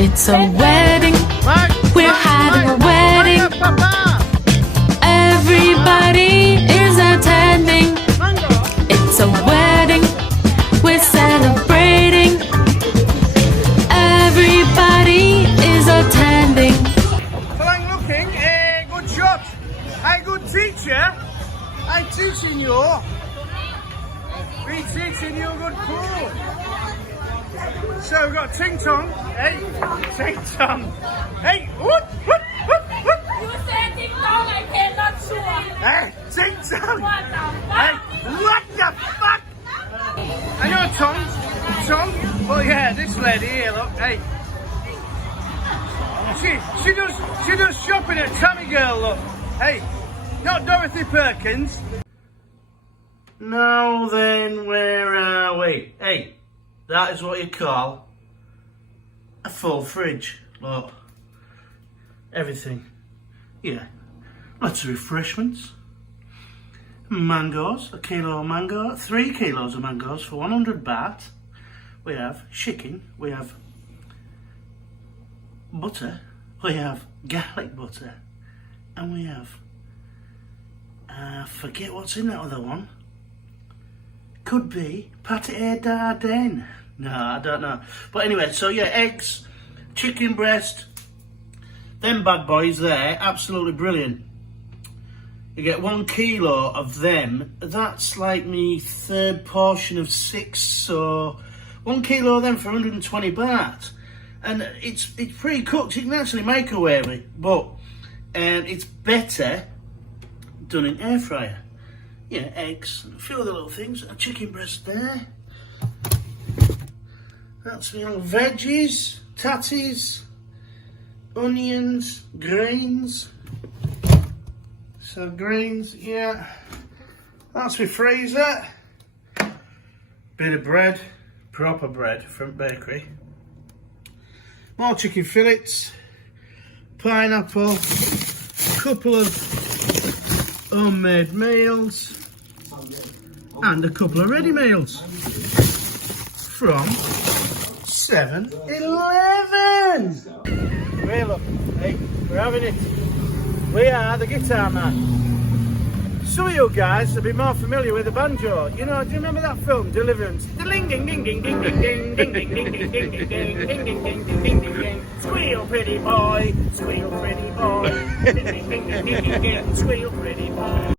It's a wedding. We're having a wedding. Everybody is attending. It's a wedding. We're celebrating. Everybody is attending. Fine looking, good shot. Hey, good teacher. Hey, teaching you. Be teaching you good cool. So we've got Ting Tong. Hey, Ting Tong. Hey, what? You said Ting Tong, I cannot sure. Hey, Ting Tong. What the Hey, fuck? what the fuck? I know Tong. Well, yeah, this lady here, look. Hey. She does shopping at Tammy Girl, look. Hey, not Dorothy Perkins. Now then, where are we? Hey, that is what you call a full fridge. Look, everything. Yeah, lots of refreshments. Mangoes, a kilo of mango, 3 kilos of mangoes for 100 baht. We have chicken, we have butter, we have garlic butter, and we have, forget what's in that other one. Could be pâté d'Ardenne. No, I don't know. But anyway, so yeah, eggs, chicken breast, them bad boys there, absolutely brilliant. You get 1 kilo of them. That's like me third portion of 6, so 1 kilo of them for 120 baht. And it's pre-cooked. You can actually microwave it, but it's better done in air fryer. Yeah, eggs, and a few other little things. A chicken breast there. That's the little veggies, tatties, onions, greens. So greens, yeah. That's my freezer. Bit of bread, proper bread from bakery. More chicken fillets, pineapple, couple of homemade meals, and a couple of ready meals from 7-Eleven. Hey, look, hey, we're having it. We are the Guitar Man. Some of you guys will be more familiar with the banjo. You know, do you remember that film, Deliverance? Ding ding ding ding ding ding ding ding ding ding ding ding ding ding ding ding ding ding ding ding. Squeal pretty boy, squeal pretty boy. Ding ding ding ding ding ding, squeal pretty boy.